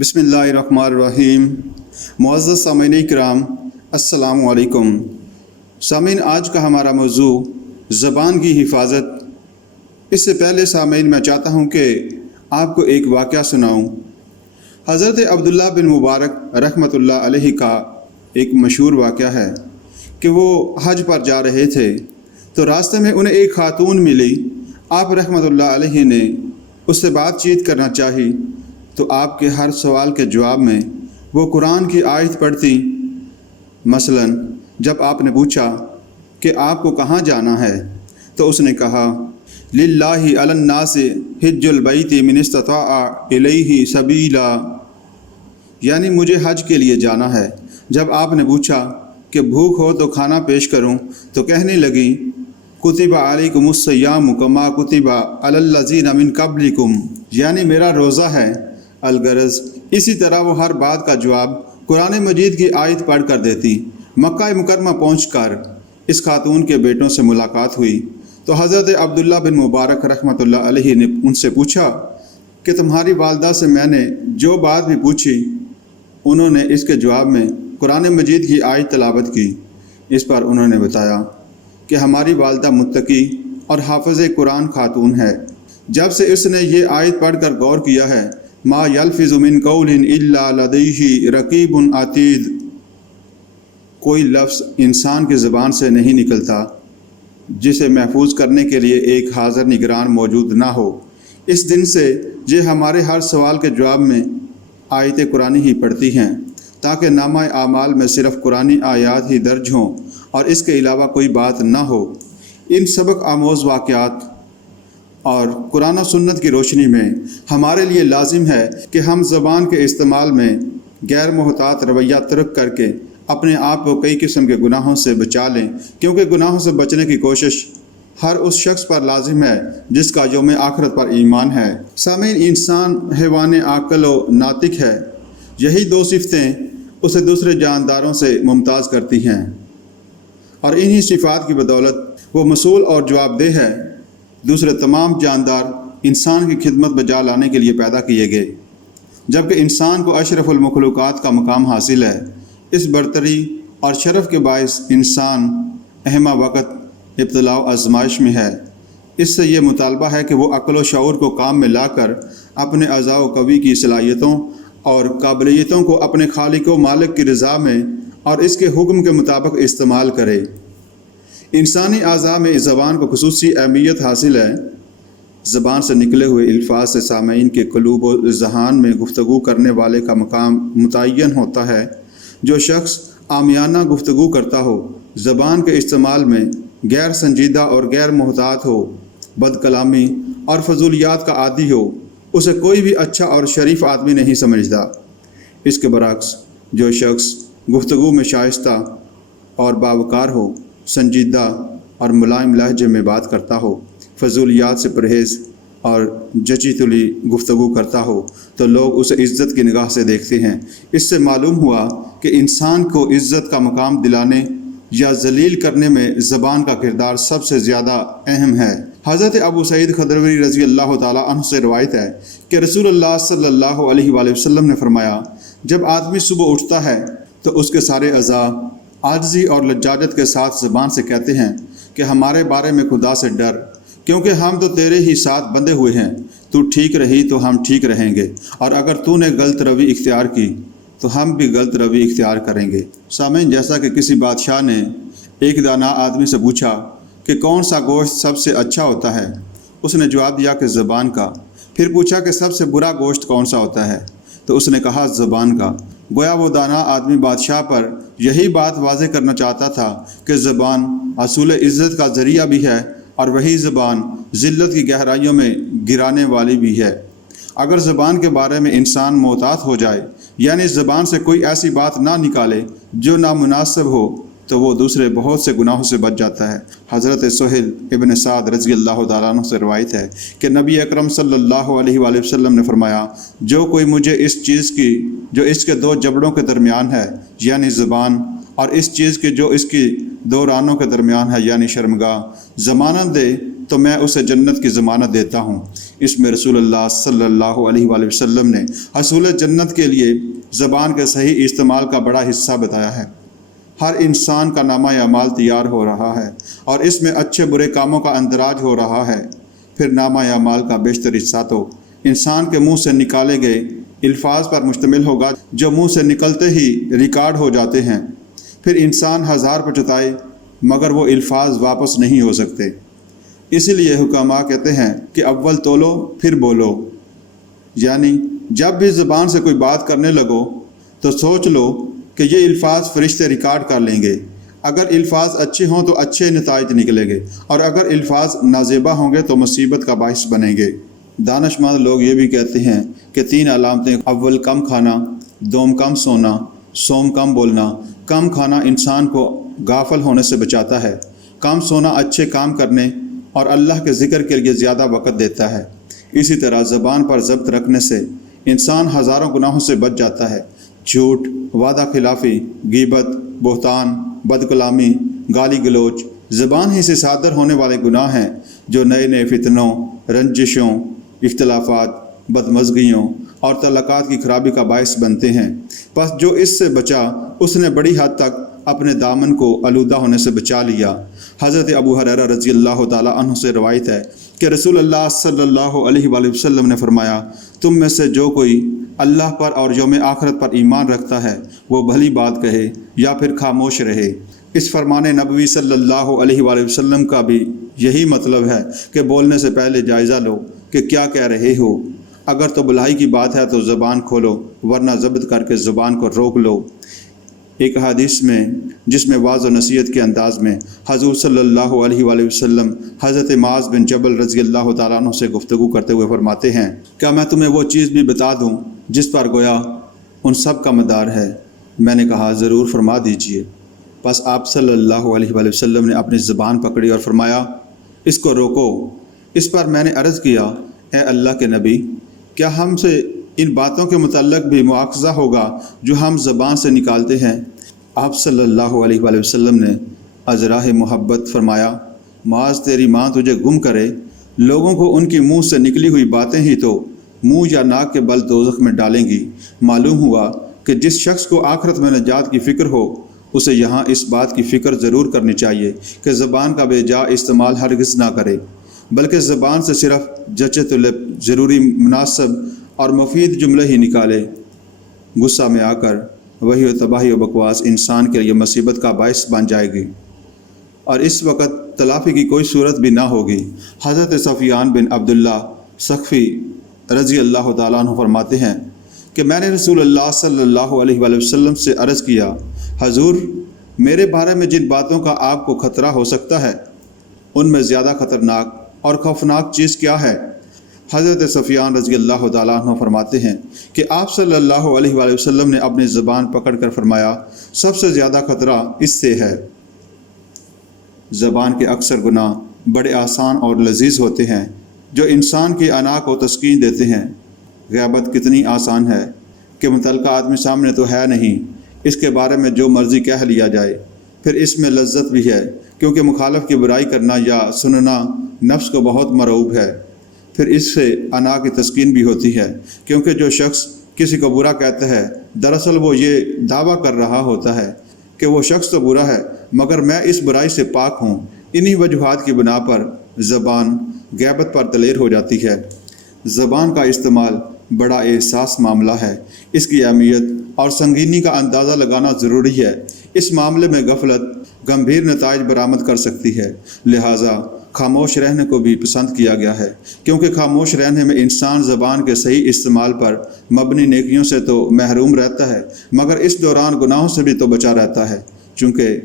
بسم اللہ الرحمن الرحیم۔ معزز سامعین کرام، السلام علیکم۔ سامعین، آج کا ہمارا موضوع زبان کی حفاظت۔ اس سے پہلے سامعین میں چاہتا ہوں کہ آپ کو ایک واقعہ سناؤں۔ حضرت عبداللہ بن مبارک رحمۃ اللہ علیہ کا ایک مشہور واقعہ ہے کہ وہ حج پر جا رہے تھے تو راستے میں انہیں ایک خاتون ملی۔ آپ رحمۃ اللہ علیہ نے اس سے بات چیت کرنا چاہی تو آپ کے ہر سوال کے جواب میں وہ قرآن کی آیت پڑھتی۔ مثلا جب آپ نے پوچھا کہ آپ کو کہاں جانا ہے تو اس نے کہا للہ علی الناس حج البیت من استطاع الیہ سبیلا، یعنی مجھے حج کے لیے جانا ہے۔ جب آپ نے پوچھا کہ بھوک ہو تو کھانا پیش کروں تو کہنے لگی کتب علیکم الصیام کما کتب علی الذین من قبلکم، یعنی میرا روزہ ہے۔ الغرض اسی طرح وہ ہر بات کا جواب قرآن مجید کی آیت پڑھ کر دیتی۔ مکہ مکرمہ پہنچ کر اس خاتون کے بیٹوں سے ملاقات ہوئی تو حضرت عبداللہ بن مبارک رحمۃ اللہ علیہ نے ان سے پوچھا کہ تمہاری والدہ سے میں نے جو بات بھی پوچھی انہوں نے اس کے جواب میں قرآن مجید کی آیت تلاوت کی۔ اس پر انہوں نے بتایا کہ ہماری والدہ متقی اور حافظ قرآن خاتون ہے۔ جب سے اس نے یہ آیت پڑھ کر غور کیا ہے ما یلفظ من قول الا لدیہ رقیب عتید، کوئی لفظ انسان کی زبان سے نہیں نکلتا جسے محفوظ کرنے کے لیے ایک حاضر نگران موجود نہ ہو۔ اس دن سے یہ ہمارے ہر سوال کے جواب میں آیت قرآنی ہی پڑھتی ہیں تاکہ نامہ اعمال میں صرف قرآنی آیات ہی درج ہوں اور اس کے علاوہ کوئی بات نہ ہو۔ ان سبق آموز واقعات اور قرآن و سنت کی روشنی میں ہمارے لیے لازم ہے کہ ہم زبان کے استعمال میں غیر محتاط رویہ ترک کر کے اپنے آپ کو کئی قسم کے گناہوں سے بچا لیں، کیونکہ گناہوں سے بچنے کی کوشش ہر اس شخص پر لازم ہے جس کا یوم آخرت پر ایمان ہے۔ سامعین، انسان حیوان عاقل و ناطق ہے۔ یہی دو صفتیں اسے دوسرے جانداروں سے ممتاز کرتی ہیں اور انہی صفات کی بدولت وہ مسئول اور جواب دہ ہے۔ دوسرے تمام جاندار انسان کی خدمت بجا لانے کے لیے پیدا کیے گئے، جبکہ انسان کو اشرف المخلوقات کا مقام حاصل ہے۔ اس برتری اور شرف کے باعث انسان اہم وقت ابتلاء و آزمائش میں ہے۔ اس سے یہ مطالبہ ہے کہ وہ عقل و شعور کو کام میں لا کر اپنے اعضاء و قوی کی صلاحیتوں اور قابلیتوں کو اپنے خالق و مالک کی رضا میں اور اس کے حکم کے مطابق استعمال کرے۔ انسانی اعضاء میں اس زبان کو خصوصی اہمیت حاصل ہے۔ زبان سے نکلے ہوئے الفاظ سے سامعین کے قلوب و ذہان میں گفتگو کرنے والے کا مقام متعین ہوتا ہے۔ جو شخص عامیانہ گفتگو کرتا ہو، زبان کے استعمال میں غیر سنجیدہ اور غیر محتاط ہو، بد کلامی اور فضولیات کا عادی ہو، اسے کوئی بھی اچھا اور شریف آدمی نہیں سمجھتا۔ اس کے برعکس جو شخص گفتگو میں شائستہ اور باوقار ہو، سنجیدہ اور ملائم لہجے میں بات کرتا ہو، فضولیات سے پرہیز اور جچی تلی گفتگو کرتا ہو تو لوگ اسے عزت کی نگاہ سے دیکھتے ہیں۔ اس سے معلوم ہوا کہ انسان کو عزت کا مقام دلانے یا ذلیل کرنے میں زبان کا کردار سب سے زیادہ اہم ہے۔ حضرت ابو سعید خدری رضی اللہ تعالیٰ عنہ سے روایت ہے کہ رسول اللہ صلی اللہ علیہ وآلہ وسلم نے فرمایا جب آدمی صبح اٹھتا ہے تو اس کے سارے اعضاء عاجزی اور لجاجت کے ساتھ زبان سے کہتے ہیں کہ ہمارے بارے میں خدا سے ڈر، کیونکہ ہم تو تیرے ہی ساتھ بندھے ہوئے ہیں۔ تو ٹھیک رہی تو ہم ٹھیک رہیں گے، اور اگر تو نے غلط روی اختیار کی تو ہم بھی غلط روی اختیار کریں گے۔ سامعین، جیسا کہ کسی بادشاہ نے ایک دانا آدمی سے پوچھا کہ کون سا گوشت سب سے اچھا ہوتا ہے، اس نے جواب دیا کہ زبان کا۔ پھر پوچھا کہ سب سے برا گوشت کون سا ہوتا ہے، تو اس نے کہا زبان کا۔ گویا وہ دانا آدمی بادشاہ پر یہی بات واضح کرنا چاہتا تھا کہ زبان حصول عزت کا ذریعہ بھی ہے اور وہی زبان ذلت کی گہرائیوں میں گرانے والی بھی ہے۔ اگر زبان کے بارے میں انسان محتاط ہو جائے، یعنی زبان سے کوئی ایسی بات نہ نکالے جو نامناسب ہو، تو وہ دوسرے بہت سے گناہوں سے بچ جاتا ہے۔ حضرت سہیل ابن سعد رضی اللہ تعالیٰ عنہ سے روایت ہے کہ نبی اکرم صلی اللہ علیہ وآلہ وسلم نے فرمایا جو کوئی مجھے اس چیز کی جو اس کے دو جبڑوں کے درمیان ہے یعنی زبان، اور اس چیز کی جو اس کی دو رانوں کے درمیان ہے یعنی شرمگاہ، ضمانت دے تو میں اسے جنت کی ضمانت دیتا ہوں۔ اس میں رسول اللہ صلی اللہ علیہ وآلہ وسلم نے حصول جنت کے لیے زبان کے صحیح استعمال کا بڑا حصہ بتایا ہے۔ ہر انسان کا نامہ اعمال تیار ہو رہا ہے اور اس میں اچھے برے کاموں کا اندراج ہو رہا ہے۔ پھر نامہ اعمال کا بیشتر حصہ تو انسان کے منہ سے نکالے گئے الفاظ پر مشتمل ہوگا جو منہ سے نکلتے ہی ریکارڈ ہو جاتے ہیں۔ پھر انسان ہزار پچتائے مگر وہ الفاظ واپس نہیں ہو سکتے۔ اسی لیے حکماء کہتے ہیں کہ اول تولو پھر بولو، یعنی جب بھی زبان سے کوئی بات کرنے لگو تو سوچ لو کہ یہ الفاظ فرشتے ریکارڈ کر لیں گے۔ اگر الفاظ اچھے ہوں تو اچھے نتائج نکلیں گے اور اگر الفاظ نازیبہ ہوں گے تو مصیبت کا باعث بنیں گے۔ دانشمند لوگ یہ بھی کہتے ہیں کہ 3 علامتیں، اول کم کھانا، دوم کم سونا، سوم کم بولنا۔ کم کھانا انسان کو غافل ہونے سے بچاتا ہے، کم سونا اچھے کام کرنے اور اللہ کے ذکر کے لیے زیادہ وقت دیتا ہے۔ اسی طرح زبان پر ضبط رکھنے سے انسان ہزاروں گناہوں سے بچ جاتا ہے۔ جھوٹ، وعدہ خلافی، غیبت، بہتان، بد کلامی، گالی گلوچ زبان ہی سے صادر ہونے والے گناہ ہیں جو نئے نئے فتنوں، رنجشوں، اختلافات، بدمزگیوں اور تعلقات کی خرابی کا باعث بنتے ہیں۔ پس جو اس سے بچا اس نے بڑی حد تک اپنے دامن کو آلودہ ہونے سے بچا لیا۔ حضرت ابو ہریرہ رضی اللہ تعالیٰ عنہ سے روایت ہے کہ رسول اللہ صلی اللہ علیہ وآلہ وسلم نے فرمایا، تم میں سے جو کوئی اللہ پر اور یوم آخرت پر ایمان رکھتا ہے وہ بھلی بات کہے یا پھر خاموش رہے۔ اس فرمان نبوی صلی اللہ علیہ وآلہ وسلم کا بھی یہی مطلب ہے کہ بولنے سے پہلے جائزہ لو کہ کیا کہہ رہے ہو۔ اگر تو بھلائی کی بات ہے تو زبان کھولو ورنہ ضبط کر کے زبان کو روک لو۔ ایک حدیث میں جس میں واعظ و نصیحت کے انداز میں حضور صلی اللہ علیہ وآلہ وسلم حضرت معاذ بن جبل رضی اللہ تعالیٰ عنہ سے گفتگو کرتے ہوئے فرماتے ہیں، کیا میں تمہیں وہ چیز بھی بتا دوں جس پر گویا ان سب کا مدار ہے؟ میں نے کہا ضرور فرما دیجئے۔ پس آپ صلی اللہ علیہ وآلہ وسلم نے اپنی زبان پکڑی اور فرمایا، اس کو روکو۔ اس پر میں نے عرض کیا، اے اللہ کے نبی، کیا ہم سے ان باتوں کے متعلق بھی مواخذہ ہوگا جو ہم زبان سے نکالتے ہیں؟ آپ صلی اللہ علیہ وآلہ وسلم نے ازراہ محبت فرمایا، معاذ تیری ماں تجھے گم کرے، لوگوں کو ان کی منہ سے نکلی ہوئی باتیں ہی تو منہ یا ناک کے بل دوزخ میں ڈالیں گی۔ معلوم ہوا کہ جس شخص کو آخرت میں نجات کی فکر ہو اسے یہاں اس بات کی فکر ضرور کرنی چاہیے کہ زبان کا بے جا استعمال ہرگز نہ کرے، بلکہ زبان سے صرف جچے طلب، ضروری، مناسب اور مفید جملے ہی نکالے۔ غصہ میں آ کر وہی و تباہی و بکواس انسان کے لیے مصیبت کا باعث بن جائے گی اور اس وقت تلافی کی کوئی صورت بھی نہ ہوگی۔ حضرت سفیان بن عبداللہ ثقفی رضی اللہ تعالیٰ عنہ فرماتے ہیں کہ میں نے رسول اللہ صلی اللہ علیہ وآلہ وسلم سے عرض کیا، حضور میرے بارے میں جن باتوں کا آپ کو خطرہ ہو سکتا ہے ان میں زیادہ خطرناک اور خوفناک چیز کیا ہے؟ حضرت سفیان رضی اللہ تعالیٰ عنہ فرماتے ہیں کہ آپ صلی اللہ علیہ وآلہ وسلم نے اپنی زبان پکڑ کر فرمایا، سب سے زیادہ خطرہ اس سے ہے۔ زبان کے اکثر گناہ بڑے آسان اور لذیذ ہوتے ہیں جو انسان کی انا کو تسکین دیتے ہیں۔ غیبت کتنی آسان ہے کہ متعلقہ آدمی سامنے تو ہے نہیں، اس کے بارے میں جو مرضی کہہ لیا جائے۔ پھر اس میں لذت بھی ہے کیونکہ مخالف کی برائی کرنا یا سننا نفس کو بہت مرعوب ہے۔ پھر اس سے انا کی تسکین بھی ہوتی ہے کیونکہ جو شخص کسی کو برا کہتا ہے دراصل وہ یہ دعویٰ کر رہا ہوتا ہے کہ وہ شخص تو برا ہے مگر میں اس برائی سے پاک ہوں۔ انہی وجوہات کی بنا پر زبان غیبت پر دلیر ہو جاتی ہے۔ زبان کا استعمال بڑا احساس معاملہ ہے، اس کی اہمیت اور سنگینی کا اندازہ لگانا ضروری ہے۔ اس معاملے میں غفلت گمبھیر نتائج برآمد کر سکتی ہے، لہٰذا خاموش رہنے کو بھی پسند کیا گیا ہے کیونکہ خاموش رہنے میں انسان زبان کے صحیح استعمال پر مبنی نیکیوں سے تو محروم رہتا ہے مگر اس دوران گناہوں سے بھی تو بچا رہتا ہے، چونکہ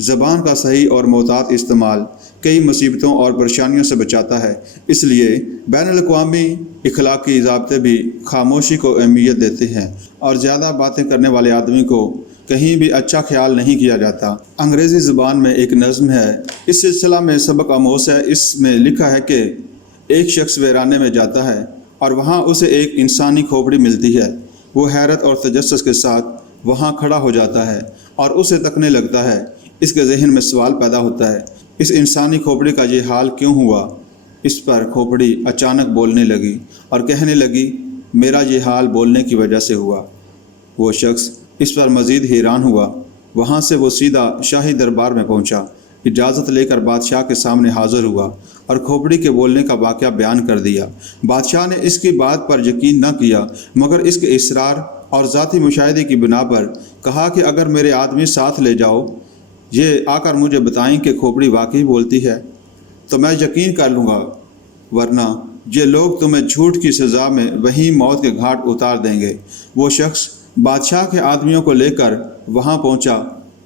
زبان کا صحیح اور محتاط استعمال کئی مصیبتوں اور پریشانیوں سے بچاتا ہے۔ اس لیے بین الاقوامی اخلاقی ضابطے بھی خاموشی کو اہمیت دیتے ہیں اور زیادہ باتیں کرنے والے آدمی کو کہیں بھی اچھا خیال نہیں کیا جاتا۔ انگریزی زبان میں ایک نظم ہے، اس سلسلہ میں سبق آموز ہے۔ اس میں لکھا ہے کہ ایک شخص ویرانے میں جاتا ہے اور وہاں اسے ایک انسانی کھوپڑی ملتی ہے۔ وہ حیرت اور تجسس کے ساتھ وہاں کھڑا ہو جاتا ہے اور اسے تکنے لگتا ہے۔ اس کے ذہن میں سوال پیدا ہوتا ہے، اس انسانی کھوپڑی کا یہ حال کیوں ہوا؟ اس پر کھوپڑی اچانک بولنے لگی اور کہنے لگی میرا یہ حال بولنے کی وجہ سے ہوا۔ وہ شخص اس پر مزید حیران ہوا۔ وہاں سے وہ سیدھا شاہی دربار میں پہنچا، اجازت لے کر بادشاہ کے سامنے حاضر ہوا اور کھوپڑی کے بولنے کا واقعہ بیان کر دیا۔ بادشاہ نے اس کی بات پر یقین نہ کیا مگر اس کے اصرار اور ذاتی مشاہدے کی بنا پر کہا کہ اگر میرے آدمی ساتھ لے جاؤ، یہ آ کر مجھے بتائیں کہ کھوپڑی واقعی بولتی ہے تو میں یقین کر لوں گا، ورنہ یہ لوگ تمہیں جھوٹ کی سزا میں وہیں موت کے گھاٹ اتار دیں گے۔ وہ شخص بادشاہ کے آدمیوں کو لے کر وہاں پہنچا،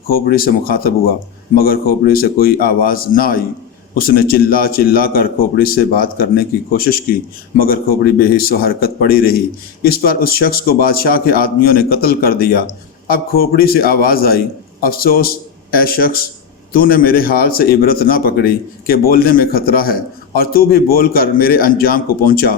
کھوپڑی سے مخاطب ہوا مگر کھوپڑی سے کوئی آواز نہ آئی۔ اس نے چلا چلا کر کھوپڑی سے بات کرنے کی کوشش کی مگر کھوپڑی بے حس و حرکت پڑی رہی۔ اس پر اس شخص کو بادشاہ کے آدمیوں نے قتل کر دیا۔ اب کھوپڑی سے آواز آئی، افسوس اے شخص، تو نے میرے حال سے عبرت نہ پکڑی کہ بولنے میں خطرہ ہے، اور تو بھی بول کر میرے انجام کو پہنچا۔